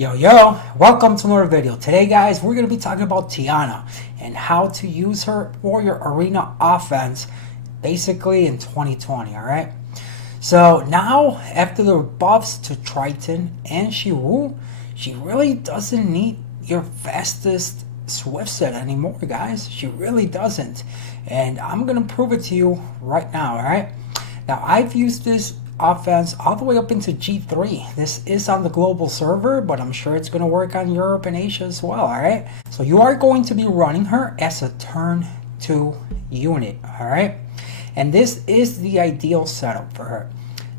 Yo, yo, welcome to another video. Today, guys, we're going to be talking about Tiana and how to use her for your arena offense, basically in 2020, alright? So now, after the buffs to Triton and Shiwu, she really doesn't need your fastest Swift set anymore, guys. She really doesn't. And I'm going to prove it to you right now, alright? Now, I've used this offense all the way up into G3. This is on the global server, but I'm sure it's going to work on Europe and Asia as well, alright? So you are going to be running her as a turn 2 unit, alright? And this is the ideal setup for her.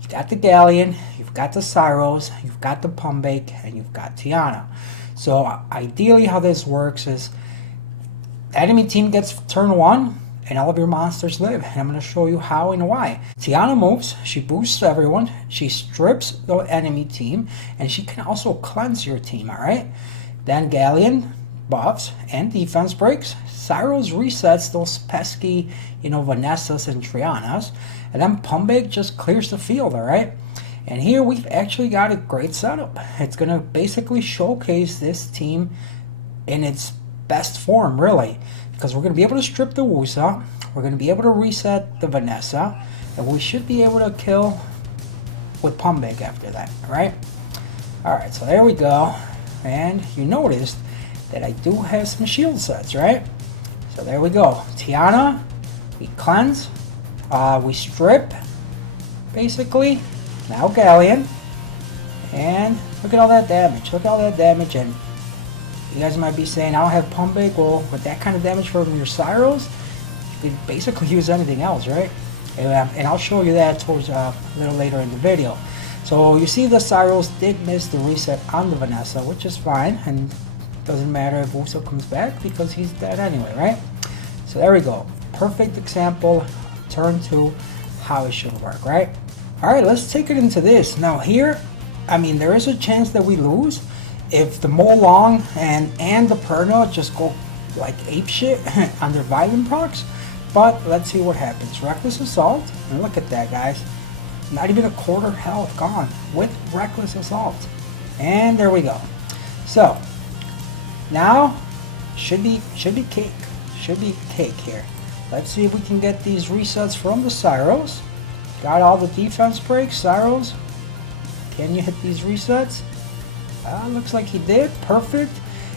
You've got the Galleon, you've got the Cyros, you've got the Pumbake, and you've got Tiana. So ideally how this works is the enemy team gets turn 1, and all of your monsters live, and I'm going to show you how and why. Tiana moves, she boosts everyone, she strips the enemy team, and she can also cleanse your team, alright? Then Galleon buffs and defense breaks. Cyros resets those pesky, Vanessas and Trianas, and then Pumbake just clears the field, alright? And here we've actually got a great setup. It's going to basically showcase this team in its best form, really. Because we're going to be able to strip the Wusa, we're going to be able to reset the Vanessa, and we should be able to kill with Pumbake after that, alright? Alright, so there we go. And you noticed that I do have some shield sets, right? So there we go. Tiana, we cleanse, we strip, basically. Now Galleon. And look at all that damage. Look at all that damage. And you guys might be saying, I don't have Pumbake. Well, with that kind of damage from your Cyros, you could basically use anything else, right? And I'll show you that towards a little later in the video. So you see the Cyros did miss the reset on the Vanessa, which is fine. And doesn't matter if Uso comes back because he's dead anyway, right? So there we go. Perfect example, turn 2, how it should work, right? Alright, let's take it into this. Now here, there is a chance that we lose if the Molong and the Perna just go like apeshit on their violent procs. But let's see what happens. Reckless Assault, and look at that, guys. Not even a quarter health gone with Reckless Assault. And there we go. So now should be cake. Should be cake here. Let's see if we can get these resets from the Cyros. Got all the defense breaks, Cyros. Can you hit these resets? Looks like he did. Perfect.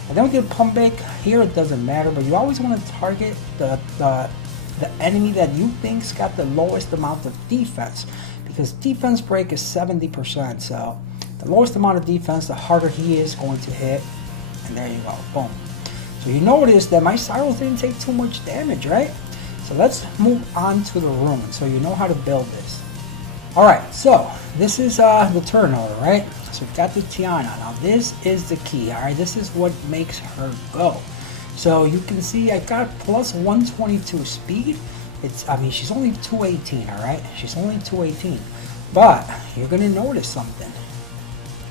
And then we get Pumbake. Here it doesn't matter, but you always want to target the enemy that you think's got the lowest amount of defense, because defense break is 70%. So the lowest amount of defense, the harder he is going to hit. And there you go. Boom. So you notice that my Cyros didn't take too much damage, right? So let's move on to the Rune so you know how to build this. Alright, so this is the turn order, right? So we've got the Tiana. Now this is the key, alright? This is what makes her go. So you can see I got plus 122 speed. She's only 218, alright? She's only 218. But you're going to notice something.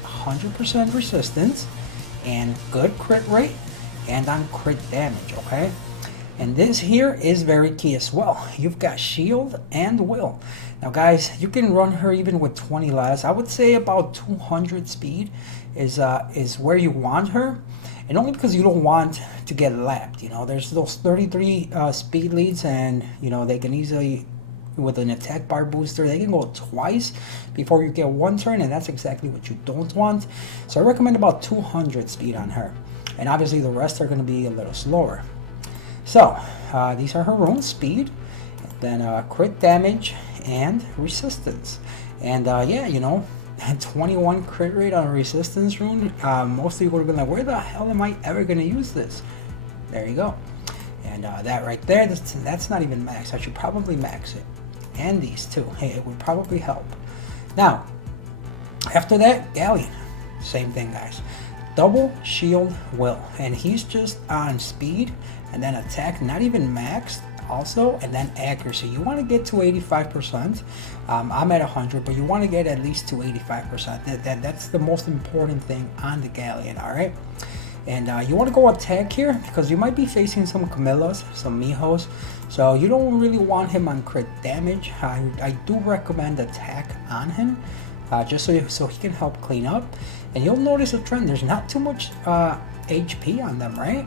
100% resistance and good crit rate and on crit damage, okay? And this here is very key as well. You've got shield and will. Now guys, you can run her even with 20 less. I would say about 200 speed is where you want her. And only because you don't want to get lapped. There's those 33 speed leads, and they can easily, with an attack bar booster, they can go twice before you get one turn, and that's exactly what you don't want. So I recommend about 200 speed on her. And obviously the rest are going to be a little slower. So, these are her runes, speed, then crit damage, and resistance. And yeah, 21 crit rate on a resistance rune. Most of you would have been like, where the hell am I ever going to use this? There you go. And that right there, that's not even max. I should probably max it. And these too. Hey, it would probably help. Now, after that, Galleon. Same thing, guys. Double shield will, and he's just on speed and then attack, not even maxed also, and then accuracy. You want to get to 85%. I'm at 100, but you want to get at least to 85%. That's the most important thing on the Galleon, all right? And you want to go attack here because you might be facing some Camillas, some Mihos, so you don't really want him on crit damage. I do recommend attack on him. just so he can help clean up. And you'll notice a trend. There's not too much HP on them, right?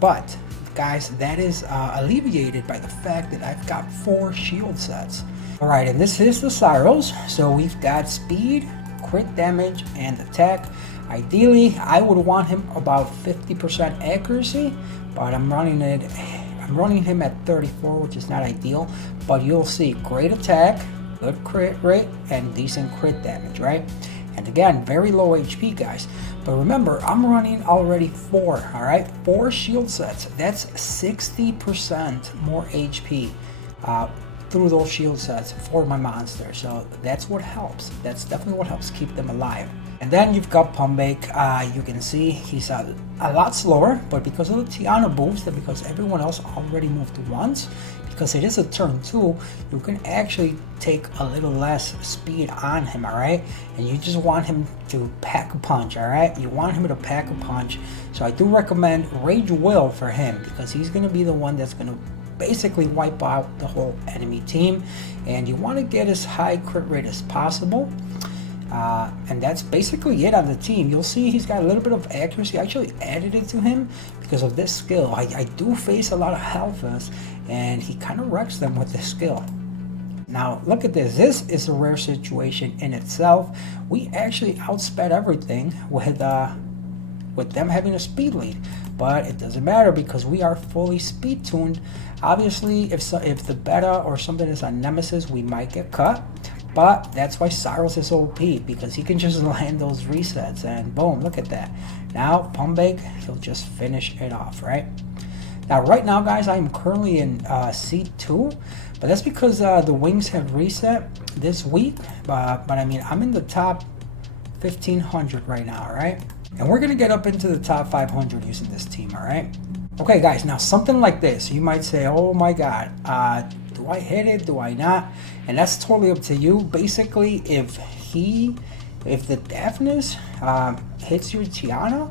But guys, that is alleviated by the fact that I've got 4 shield sets. All right, and this is the Cyros. So we've got speed, crit damage, and attack. Ideally, I would want him about 50% accuracy, but I'm running him at 34, which is not ideal. But you'll see great attack, good crit rate, and decent crit damage, right? And again, very low HP, guys. But remember, I'm running already 4, all right? 4 shield sets. That's 60% more HP through those shield sets for my monster. So that's what helps. That's definitely what helps keep them alive. And then you've got Pumbake. You can see he's a lot slower, but because of the Tiana boost and because everyone else already moved once, because it is a turn 2, you can actually take a little less speed on him, alright? And you just want him to pack a punch, alright? You want him to pack a punch. So I do recommend Rage Will for him, because he's going to be the one that's going to basically wipe out the whole enemy team. And you want to get as high crit rate as possible. And that's basically it on the team. You'll see he's got a little bit of accuracy. I actually added it to him because of this skill. I do face a lot of Halfas, and he kind of wrecks them with this skill. Now look at this. This is a rare situation in itself. We actually outsped everything with them having a speed lead, but it doesn't matter because we are fully speed tuned. Obviously, if the beta or something is on Nemesis, we might get cut. But that's why Cyros is OP, because he can just land those resets and boom, look at that. Now, Pumbake, he'll just finish it off, right? Now, right now, guys, I am currently in C2, but that's because the wings have reset this week. But I mean, I'm in the top 1,500 right now, right? And we're going to get up into the top 500 using this team, all right? Okay, guys, now something like this. You might say, oh my God, do I hit it? Do I not? And that's totally up to you. Basically, if the deafness hits your Tiana,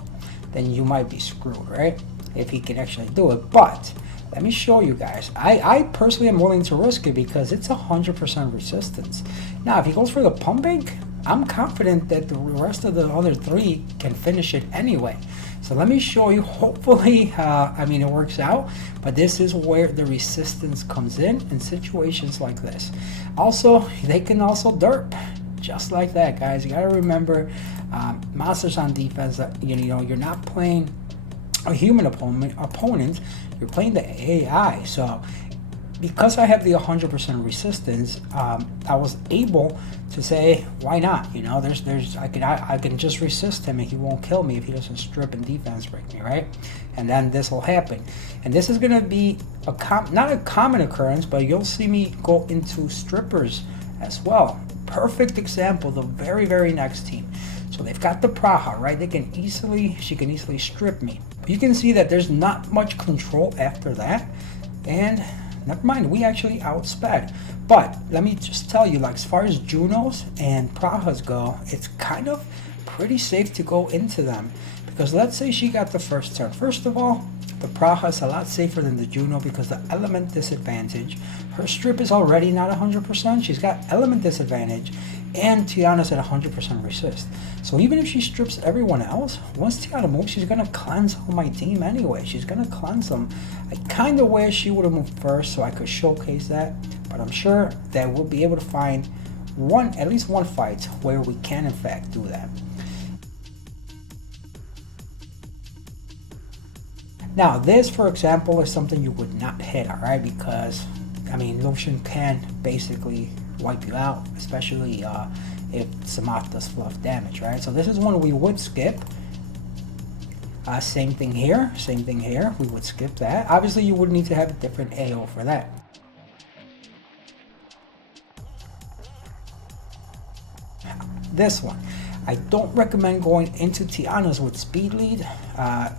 then you might be screwed, right? If he can actually do it. But let me show you guys. I personally am willing to risk it because it's 100% resistance. Now, if he goes for the Pumbake, I'm confident that the rest of the other 3 can finish it anyway. So let me show you. Hopefully, I mean, it works out. But this is where the resistance comes in situations like this. Also, they can also derp. Just like that, guys. You got to remember, monsters on defense, you know, you're not playing a human opponent. You're playing the AI. So because I have the 100% resistance, I was able to say, why not? You know, I can just resist him and he won't kill me if he doesn't strip and defense break me, right? And then this will happen. And this is gonna be not a common occurrence, but you'll see me go into strippers as well. Perfect example, the very, very next team. So they've got the Praha, right? She can easily strip me. But you can see that there's not much control after that. And never mind, we actually outsped. But let me just tell you, like, as far as Junos and Prahas go, it's kind of pretty safe to go into them. Because let's say she got the first turn. First of all, the Praha is a lot safer than the Juno because the element disadvantage. Her strip is already not 100%. She's got element disadvantage. And Tiana's at 100% resist. So even if she strips everyone else, once Tiana moves, she's going to cleanse all my team anyway. She's going to cleanse them. I kind of wish she would have moved first so I could showcase that. But I'm sure that we'll be able to find at least one fight where we can in fact do that. Now this, for example, is something you would not hit, alright? Because, I mean, Lucian can basically wipe you out, especially if Samoth does fluff damage, right? So this is one we would skip. Same thing here, we would skip that. Obviously you would need to have a different AO for that. This one, I don't recommend going into Tiana's with speed lead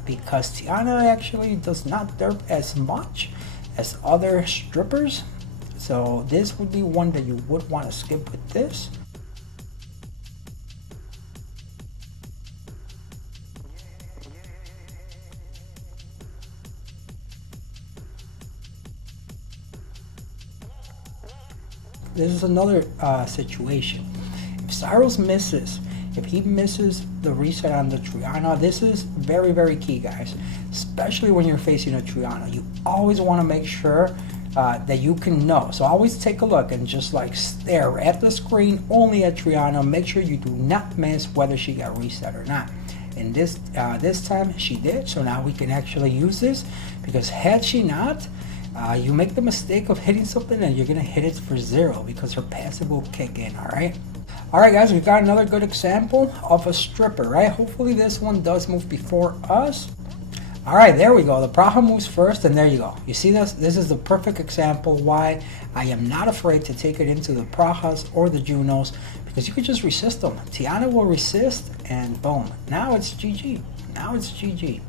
because Tiana actually does not derp as much as other strippers. So this would be one that you would want to skip with this. This is another situation. Cyrus misses, if he misses the reset on the Tiana, this is very, very key, guys. Especially when you're facing a Tiana. You always want to make sure that you can know. So always take a look and just like stare at the screen only at Tiana. Make sure you do not miss whether she got reset or not. And this time she did, so now we can actually use this, because had she not, you make the mistake of hitting something and you're gonna hit it for 0 because her passive will kick in. All right, guys, we've got another good example of a stripper, right? Hopefully this one does move before us. All right, there we go. The Praha moves first, and there you go. You see this? This is the perfect example why I am not afraid to take it into the Prahas or the Junos, because you could just resist them. Tiana will resist, and boom. Now it's GG. Now it's GG.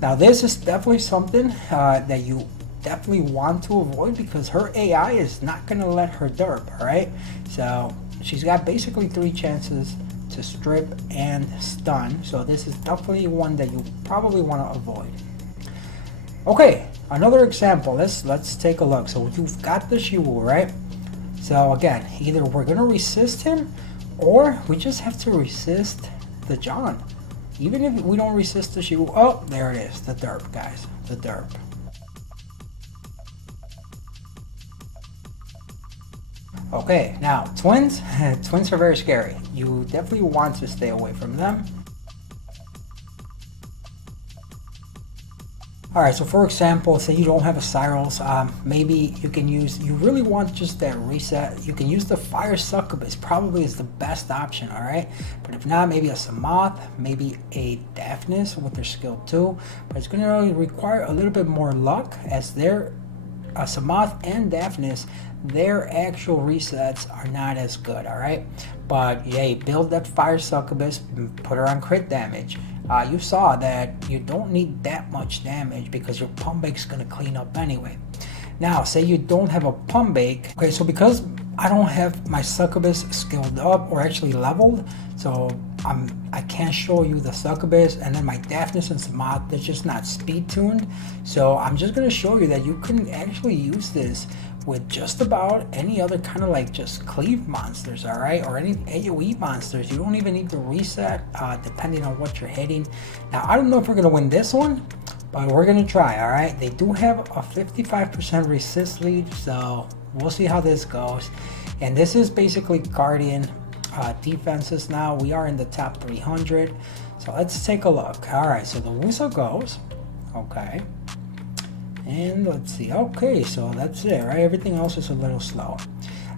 Now this is definitely something that you definitely want to avoid, because her AI is not going to let her derp, all right? So she's got basically 3 chances to strip and stun, so this is definitely one that you probably want to avoid. Okay, another example. Let's take a look. So you've got the Shiwu, right? So again, either we're going to resist him, or we just have to resist the John. Even if we don't resist the Shiwu, oh, there it is, the derp, guys, the derp. Okay, now twins. Twins are very scary. You definitely want to stay away from them. Alright, so for example, say you don't have a Cyrus, maybe you can use, you really want just that reset, you can use the Fire Succubus, probably is the best option, alright? But if not, maybe a Samoth, maybe a Daphnis with their skill 2, but it's going to really require a little bit more luck, as their Samoth and Daphnis, their actual resets are not as good, alright? But yay, build that Fire Succubus, put her on crit damage. You saw that you don't need that much damage because your pump bake's going to clean up anyway. Now, say you don't have a pump bake. Okay, so because I don't have my Succubus skilled up or actually leveled, so I can't show you the Succubus, and then my Daphnis and Samoth, they're just not speed tuned. So I'm just going to show you that you can actually use this with just about any other kind of like just cleave monsters, all right, or any AoE monsters. You don't even need to reset depending on what you're hitting. Now, I don't know if we're going to win this one, but we're going to try, all right? They do have a 55% resist lead, so we'll see how this goes. And this is basically Guardian defenses now. We are in the top 300, so let's take a look. All right, so the Wusa goes, okay. And let's see, okay, so that's it, right? Everything else is a little slow.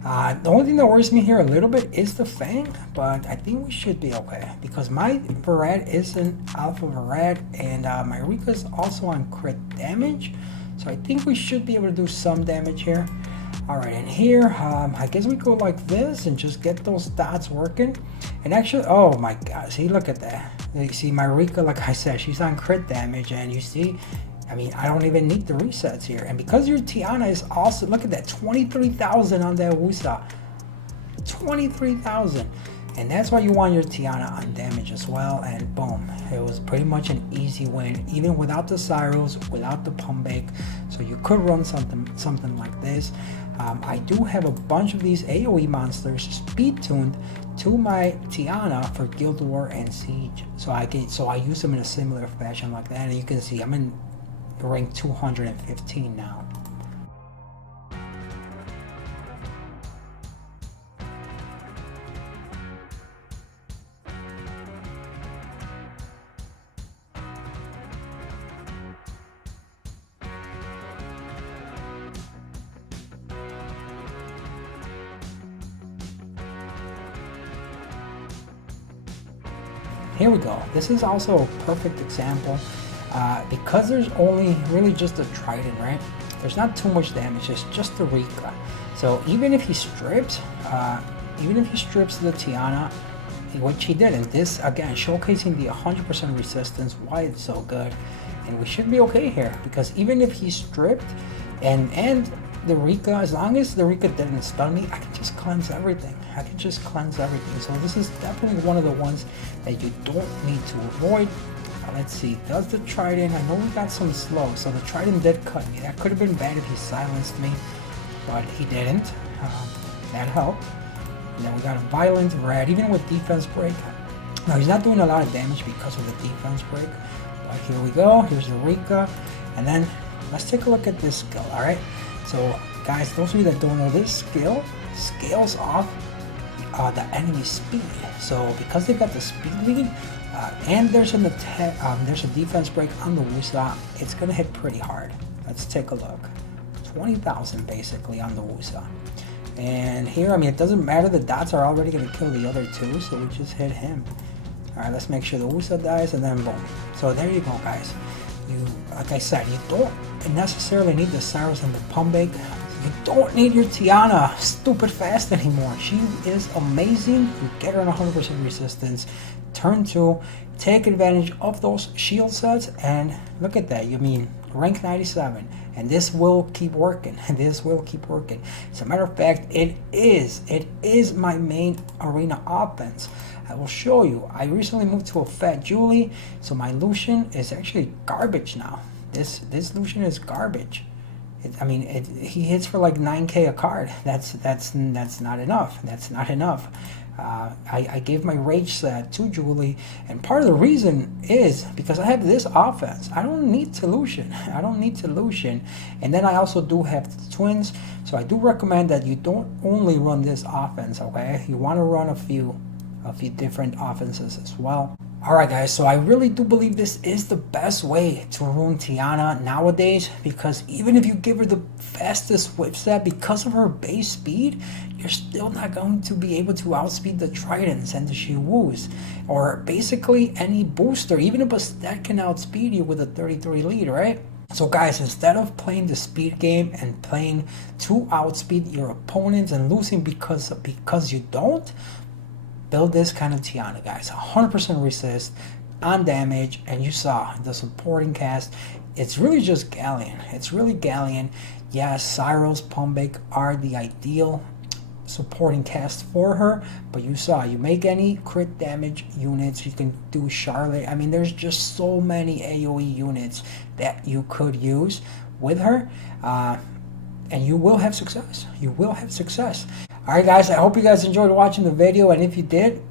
The only thing that worries me here a little bit is the Fang, but I think we should be okay, because my Varad is an Alpha Varad, and my Rika is also on crit damage, so I think we should be able to do some damage here. Alright, and here, I guess we go like this and just get those dots working. And actually, oh my god, see, look at that. You see, my Rika, like I said, she's on crit damage, and you see, I mean, I don't even need the resets here. And because your Tiana is also, look at that, 23,000 on that Wusa. 23,000. And that's why you want your Tiana on damage as well. And boom, it was pretty much an easy win, even without the Cyrus, without the pump bake. So you could run something like this. I do have a bunch of these AoE monsters speed tuned to my Tiana for Guild War and Siege. So I use them in a similar fashion like that. And you can see I'm in rank 215 now. Here we go. This is also a perfect example. Because there's only really just a Trident, right? There's not too much damage, it's just the Rika. So even if he strips, the Tiana, which he did, and this again showcasing the 100% resistance, why it's so good, and we should be okay here, because even if he stripped and the Rika, as long as the Rika didn't stun me, I can just cleanse everything. So this is definitely one of the ones that you don't need to avoid. Let's see, does the Trident, I know we got some slow, so the Trident did cut me. That could have been bad if he silenced me. but he didn't. That helped. And then we got a Violent Red, even with Defense Break. Now, he's not doing a lot of damage because of the Defense Break. But here we go. Here's the Rika. And then let's take a look at this skill, alright? So, guys, those of you that don't know, this skill scales off the enemy speed. So, because they've got the speed lead, and there's a defense break on the Wusa, it's going to hit pretty hard. Let's take a look. 20,000 basically on the Wusa. And here, I mean, it doesn't matter. The dots are already going to kill the other two, so we just hit him. Alright, let's make sure the Wusa dies, and then boom. So there you go, guys. Like I said, you don't necessarily need the Cyrus and the Pumbake. You don't need your Tiana stupid fast anymore. She is amazing. You get her on 100% resistance. Turn 2, take advantage of those shield sets, and look at that. You mean rank 97, and this will keep working. This will keep working. As a matter of fact, it is my main arena offense. I will show you. I recently moved to a Fat Julie, so my Lucian is actually garbage now. This Lucian is garbage. He hits for like 9k a card. That's not enough. That's not enough. I gave my Rage set to Julie, and part of the reason is because I have this offense. I don't need to Lucian. And then I also do have the twins, so I do recommend that you don't only run this offense, okay? You want to run a few different offenses as well. Alright guys, so I really do believe this is the best way to rune Tiana nowadays, because even if you give her the fastest whip set, because of her base speed, you're still not going to be able to outspeed the Tridents and the Shiwus, or basically any booster. Even if a stat can outspeed you with a 33 lead, right? So guys, instead of playing the speed game and playing to outspeed your opponents and losing because you don't, build this kind of Tiana, guys. 100% resist on damage, and you saw the supporting cast. It's really just Galleon. It's really Galleon. Yes, Cyros, Pumbake are the ideal supporting cast for her, but you saw, you make any crit damage units, you can do Charlotte. I mean, there's just so many AoE units that you could use with her, and you will have success. You will have success. Alright guys, I hope you guys enjoyed watching the video, and if you did,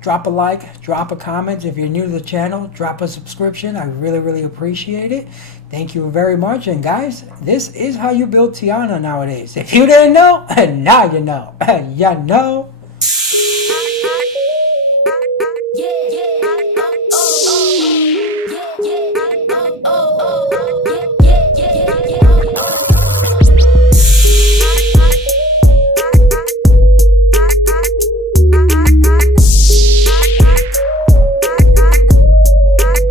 drop a like, drop a comment. If you're new to the channel, drop a subscription. I really appreciate it. Thank you very much. And guys, this is how you build Tiana nowadays. If you didn't know, now you know. You know.